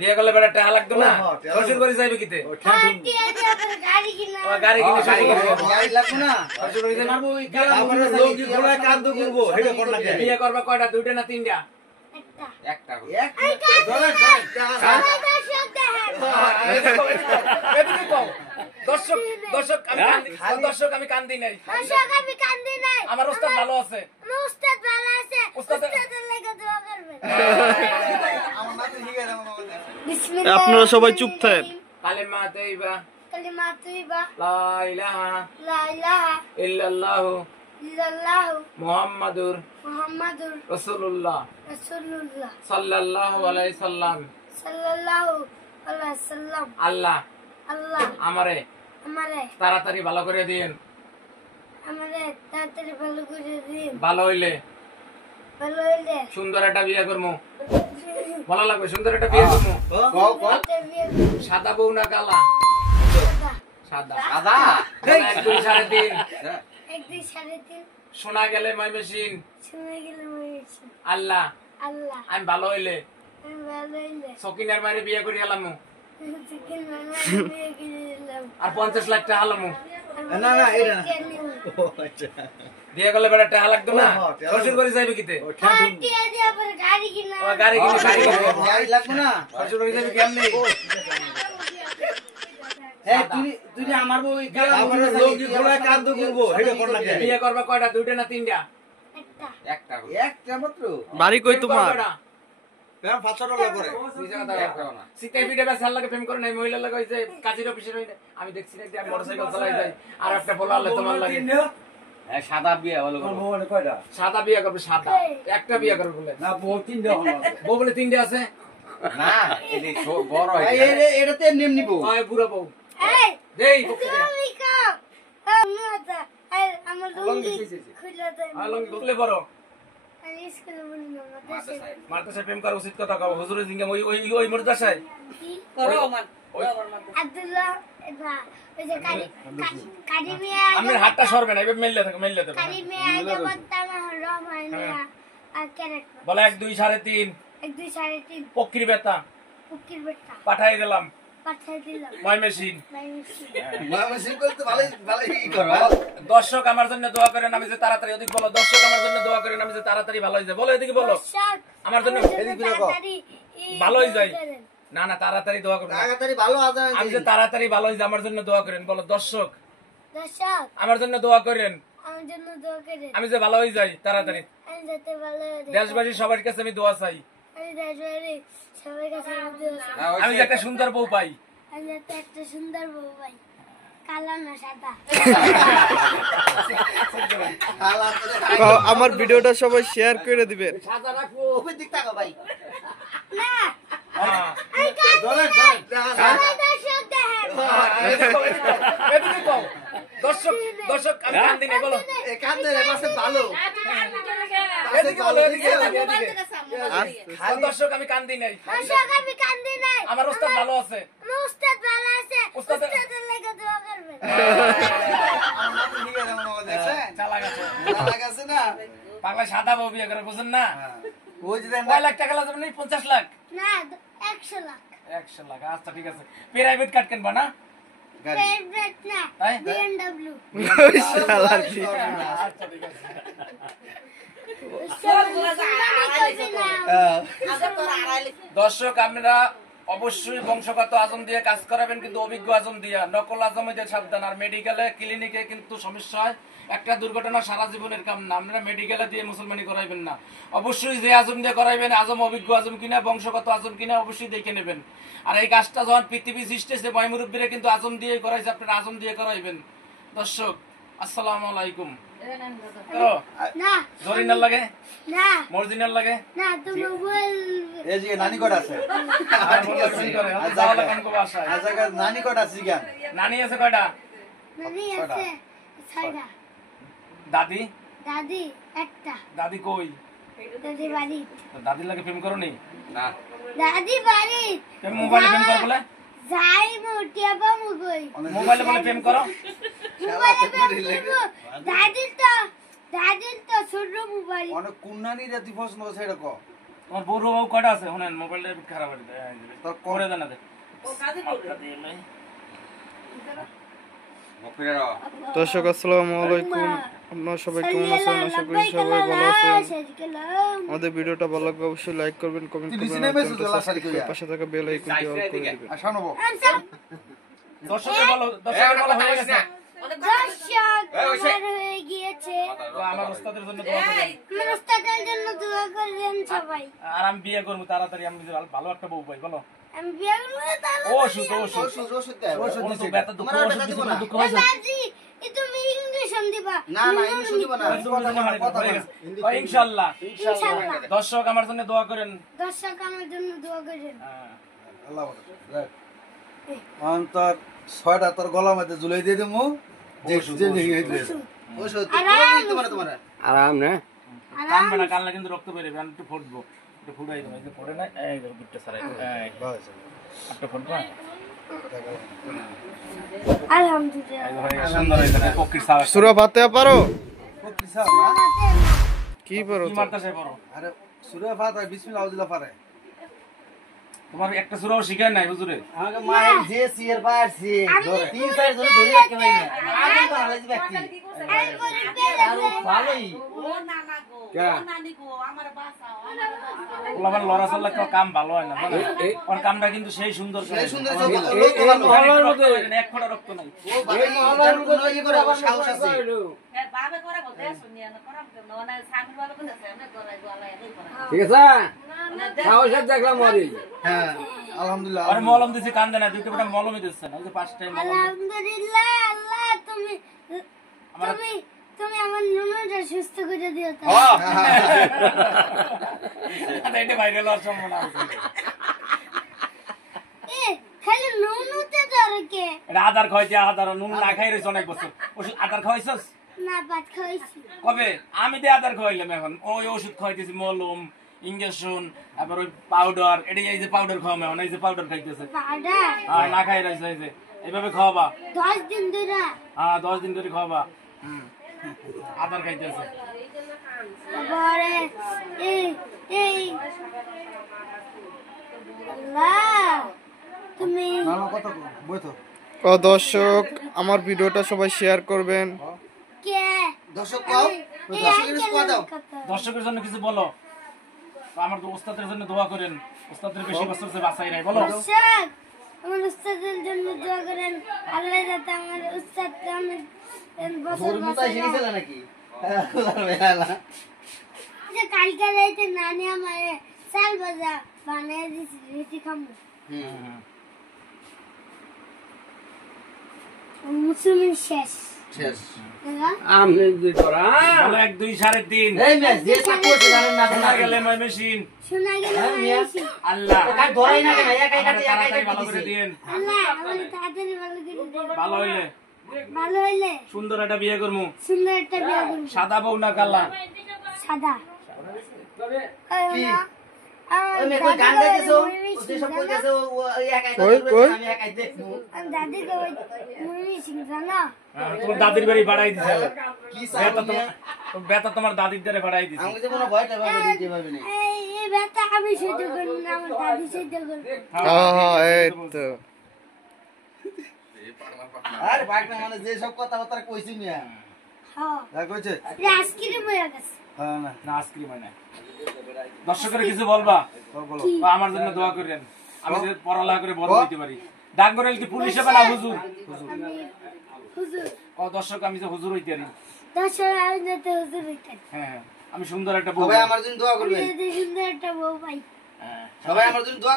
বিয়ে করলে বেটা টাকা লাগতো না শ্বশুর বাড়ি যাইবে কিতে গাড়ি কিনা গাড়ি কিনে শাড়ি কিনবে গাড়ি লাগবে না শ্বশুর বাড়ি যাইবে আমরা লোক কি ঘোড়া কান্দ করবো এটা কোন লাগে বিয়ে করবা কয়টা দুইটা না তিনটা একটা একটা দর্শক আমি কান্দি নাই আমার উস্তাদ ভালো আছে আপনারা সবাই চুপ থাকেন। কালেমা তাইবা কালিমা তাইবা লা ইলাহা লা ইলাহা ইল্লাল্লাহু ইল্লাল্লাহু মুহাম্মাদুর মুহাম্মাদুর রাসূলুল্লাহ রাসূলুল্লাহ সাল্লাল্লাহু আলাইহি সাল্লাম সাল্লাল্লাহু আলাইহি সাল্লাম। আল্লাহ আল্লাহ আমারে তাড়াতাড়ি ভালো করে দিন, আমারে তাড়াতাড়ি ভালো করে দিন, ভালো হইলে সুন্দর একটা বিয়ে করবো, ভালো লাগবে সুন্দর একটা বিয়ে করবো। সাদা বউ না কালা? সাদা। সাদা 1 2 3.5 1 2 3.5 শোনা গেলে ময়মনসিং আল্লাহ আমি ভালো হইলে সকিনার মারে বিয়ে করে এলাম আর 50 লাখ টাকা হলাম। না না এটা না বিয়ে করলে বেটা টাকা লাগতো না শ্বশুর বাড়ি যাইবে কিতে গাড়ি কিনা গাড়ি কিনে শাড়ি কিনবে গাড়ি লাগবে না শ্বশুর বাড়ি যাইবে কেমনে? তুই আমার বই আমরা লোক কি ঘোড়া কান্দ করবো এটা কোন লাগে বিয়ে করবা কয়টা দুইটা না তিনটা? একটা মাত্র। বাড়ি কই তোমার? কেন 500 টাকা করে সিটাই ভিডিও বা সাল লাগে প্রেম করে নাই মহিলা লাগে হইছে কাজীর অফিসে হইছে আমি দেখছি না আমি মোটরসাইকেল চালাই যাই আর একটা বলা হলে তোমার লাগে সাদা বিয়ে ভালো করবো কয়টা সাদা বিয়ে করবে সাদা একটা বিয়ে করবে বলে না বউ তিনটা হলো বউ বলে তিনটে আছে না এই বড় হয় এটাতে এমনি বউ হয় বুড়া বউ এই দেই তুমি কও আমার লুঙ্গি খুলে দেন আর লঙ্গি বলে বড় আমি স্কুলে বলি না মাদ্রাসায় প্রেম করা উচিত কথা কও হুজুরের জিঙ্গা ওই মাদ্রাসায় করো আমার আব্দুল্লাহ এটা ওই যে কারি মিয়া আমি হাতটা সরবে না এভাবে মেললে দেবে কারি মিয়া আগে বলতাম রহমান মিয়া আর ক্যারেক্টার বলে 1 2 3.5 1 2 3.5 পক্ষীর বেটা পুকির বেটা পাঠাই দিলাম পাঠিয়ে দিলাম ময়মনসিং ময়মনসিং করতে ভালোই করো। দর্শক আমার জন্য দোয়া করেন আমি যে তাড়াতাড়ি ওদিকে বলো দর্শক আমার জন্য দোয়া করেন আমি যে তাড়াতাড়ি ভালো হয়ে যায় বলো এদিকে বলো আমার জন্য ভালো হয়ে যায় না না তাড়াতাড়ি দোয়া করবেন তাড়াতাড়ি ভালো আজান আমি যে তাড়াতাড়ি ভালো হয়ে যায় আমার জন্য দোয়া করেন বলো দর্শক দর্শক আমার জন্য দোয়া করেন আমার জন্য দোয়া করেন আমি যে ভালো হয়ে যাই তাড়াতাড়ি আমি যাতে ভালো হই দেশবাসী সবার কাছে আমি দোয়া চাই আমি দেশবাড়ি সবার কাছে দোয়া চাই আমি যে একটা সুন্দর বউ পাই আমি যাতে একটা সুন্দর বউ পাই কালো না সাদা আমার ভিডিওটা সবাই শেয়ার করে দিবেন। সাদা রাখবো ওই দিক তাকাও ভাই না হ্যাঁ আমি কাজ ধরে সবাই দর্শক দেখেন এদিকে কও দর্শক আমি কান্দি নাই বলো কান্দে রে পাশে ভালো এদিকে বলো এদিকে দর্শক আমি কান্দি নাই দর্শক আমি কান্দি নাই আমার উস্তাদ ভালো আছে আমার উস্তাদ ভালো আছে উস্তাদের লাগা দোয়া করবেন আমার নিয়ে যাবো মামা দেখছেন চালাক আছে চালাক আছে না পাগলা সাদা বউ বিয়ে করে বুঝেন না ওই যে দেন কয় লাখ টাকা লাগবে না 50 লাখ না 100 লাখ 100 লাখ আচ্ছা ঠিক আছে প্রাইভেট কাট কিনবা না ফেভারিট না তাই BMW শালার কি আচ্ছা ঠিক আছে দর্শক আমরা অবশ্যই বংশগত আজম দিয়ে কাজ করাবেন কিন্তু অভিজ্ঞ আজম দিয়া নকল আজমদের সাবধান আর মেডিকেলে ক্লিনিকে কিন্তু সমস্যা হয় একটা দুর্ঘটনা সারা জীবনের কাম না আপনারা মেডিকেলে দিয়ে মুসলমানি করাইবেন না অবশ্যই যে আজম দিয়ে করাইবেন আজম অভিজ্ঞ আজম কিনা বংশগত আজম কিনা অবশ্যই দেখে নেবেন আর এই কাজটা যখন পৃথিবী সৃষ্টিছে বয়মুরব্বীরা কিন্তু আজম দিয়ে করাইছে আপনারা আজম দিয়ে করাইবেন দর্শক আসসালামু আলাইকুম না জরিনার লাগে না মর্জিনার লাগে না তুমি বল এই যে নানি কোড আছে আচ্ছা নানি কোড আছে কেন নানি আছে কয়টা নানি আছে ছয়টা দাদি দাদি একটা দাদি কই দাদি বাড়ি দাদির লাগে প্রেম করো নি না দাদি বাড়ি মোবাইলে প্রেম করো বলে যাই মোটিয়া বামু কই মোবাইলে বলে প্রেম করো মোবাইলে প্রেম করব দাদির তো ছোট মোবাইল অনেক কুন্নানি রে তুই পছন্দ করছ এটা কো তোমার বড় বউ কয়টা আছে শুনেন মোবাইলটা একটু খারাপ হয়ে যায় করে দেন না দে দর্শক আসসালামু আলাইকুম, আপনারা সবাই কেমন আছেন? আশা করি সবাই ভালো আছেন। আমাদের ভিডিওটা ভালো লাগলে অবশ্যই লাইক করবেন, কমেন্ট করবেন, আর চ্যানেলটা সাবস্ক্রাইব করে পাশে থাকা বেল আইকনটি অন করে দিবেন। দর্শকের বলো হয়ে গেছে হয়ে গিয়েছে। তো আমার ওস্তাদের জন্য দোয়া করবেন আমার উস্তাদের জন্য দোয়া করবেন সবাই। আর আমি বিয়ে করবো তাড়াতাড়ি, আমি যদি ভালো একটা বউ পাই বলো আমি বিয়ে করবো তাহলে ওষুধ ব্যথা দুঃখ ওষুধ দিছি, কোনো দুঃখ হয়েছে দাদি তুমি ইংলিশন দিবা না ইংলিশ দিব না। ইনশাআল্লাহ। ইনশাআল্লাহ। দর্শক আমার জন্য দোয়া করেন। দর্শক আমার জন্য দোয়া করেন। আল্লাহ অন্তর 6টা তোর গলা মধ্যে ঝুলাই দিয়ে দেবো। আরাম না কানবে না, কানলে কিন্তু রক্ত বেরোবে। আমি একটু ফুটবো, একটু ফুটাই দেবো, এই যে ফুটে না, এই যে গুটটা ছাড়াই একটা ফুটবো। আলহামদুলিল্লাহ। এই যে হয়ে গেছে, সুন্দর হয়েছে, পক্ষীর ছাড়া সূরা ফাতিহা পারো? কি পারো? কি মারতাছে পড়ো? আরে সূরা ফাতিহা বিসমিল্লাহ আউযুল্লাহ পারে। তোমার একটা সূরাও শিখায় নাই হুজুরে? আমাকে মায়ের যে সিয়ার পারছি 3-4 জন ধরে রাখতে পারি না। আগে তো হালাইছি ব্যক্তি আরো ভালোই ওলাবার লড়া চললে তো কাম ভালো হয় না, জানেন? ওর কামটা কিন্তু সেই সুন্দর করে। সুন্দর এক ফোঁটা রক্ত নাই। ও বাবা মহলার কোনো ই করে আবার সাহস আছে। ঠিক আছে সাহস দেখলাম মরি হ্যাঁ আলহামদুলিল্লাহ। আরে মলম দিছি, কান্দে না, দুইটা বেটা মলমই দিচ্ছে না, ওই যে 5 টাইম মলম। আলহামদুলিল্লাহ। আল্লাহ তুমি তুমি তুমি আমার নুনুটা সুস্থ করে দিও তো। এটা ভাইরাল হওয়ার সম্ভাবনা আছে। এ খালি নুনুতে দরকে এটা আদার খাইতে আদার নুন না খাই রইছ অনেক বছর। ওষুধ আদার খাইছস না ভাত খাইছি। কবে? আমি দে আদার খাইলাম এখন। ওই ওষুধ খাইতেছি, মলম, ইনজেকশন, আবার ওই পাউডার। এটা এই যে পাউডার খাওয়ামে, এই যে পাউডার খাইতেছে। পাউডার আর না খাই রইছ, এই যে এইভাবে খাওয়াবা। 10 দিন ধরে। হ্যাঁ 10 দিন ধরে খাওয়াবা। আদার খাইতেছে। তারপরে এই এই আল্লাহ তুমি ভালো কথা বই তো ও দর্শক, আমার ভিডিওটা সবাই শেয়ার করবেন। কে দর্শক কও দর্শকের স্কোয়াড দাও। দর্শকের জন্য কিছু বলো। আমার তো ওস্তাদের জন্য দোয়া করেন, ওস্তাদের বেশি বছর সে বাঁচাই নাই, বলো। দর্শক আমার উস্তাদের জন্য দোয়া করেন। আল্লাহ যাতে আমার উস্তাদ আমার বছর মুতাই বছর শিখেছিল নাকি? আল্লাহ যে কালকে রাইতে নানি আমার চাল ভাজা বানিয়ে দিয়েছি, রুটি খাবো। মুসলমান শেষ শেষ দেখা? আমি যে করা বলো 1 2 3.5 এই ম্যাচ যে সাপোর্ট জানেন না শোনা গেলে মই মেশিন। শোনা গেল মাইছি। আল্লাহ কাট ধরাই না কেন একাই কাটে তাড়াতাড়ি একাই ভালো করে কাটে দিয়েন। আল্লাহ আমার তাড়াতাড়ি ভালো করে দিন। ভালো হইলে ভালো হইলে সুন্দর একটা বিয়ে করমু। সুন্দর একটা বিয়ে করবো। সাদা বউ না কালা? সাদা কি? আমার ওই মেয়ে কই গান গাইতেছো মুরমি ও যে সব সিং কইতেছে ও একাই কই, কই? আমি একাই দেখবো দাদিকে মুরমি সিং জানো? তোমার দাদির বাড়ি বাড়াই দিছে। কি বেতা সামনে বেতা তোমার দাদির দ্বারে বাড়াই দিছে। আমাকে যে মনে ভয়টা ভাবে দিতে পারবে না। এই ব্যথা আমি সহ্য করি না, আমার দাদি সহ্য করে। হ্যাঁ এই তো। আরে পাকনা মানে যে সব কথাবার্তা কইছি মিয়া হ্যাঁ যা কইছে আইসক্রিম হয়ে গেছে। হ্যাঁ না না আইসক্রিম হয় না। দর্শকের কিছু বলবা? বলো বা আমার জন্য দোয়া করেন, আমি যে পড়ালেখা করে বড় হইতে পারি। ডাক করে কি পুলিশ হবে না হুজুর? আমি হুজুর ও দর্শক, আমি যে হুজুর হইতে পারি। দর্শক আমি যাতে হুজুর হইতেন। হ্যাঁ আমি সুন্দর একটা বউ। সবাই আমার জন্য দোয়া করবেন। আমি যদি সুন্দর একটা বউ পাই। হ্যাঁ। সবাই আমার জন্য দোয়া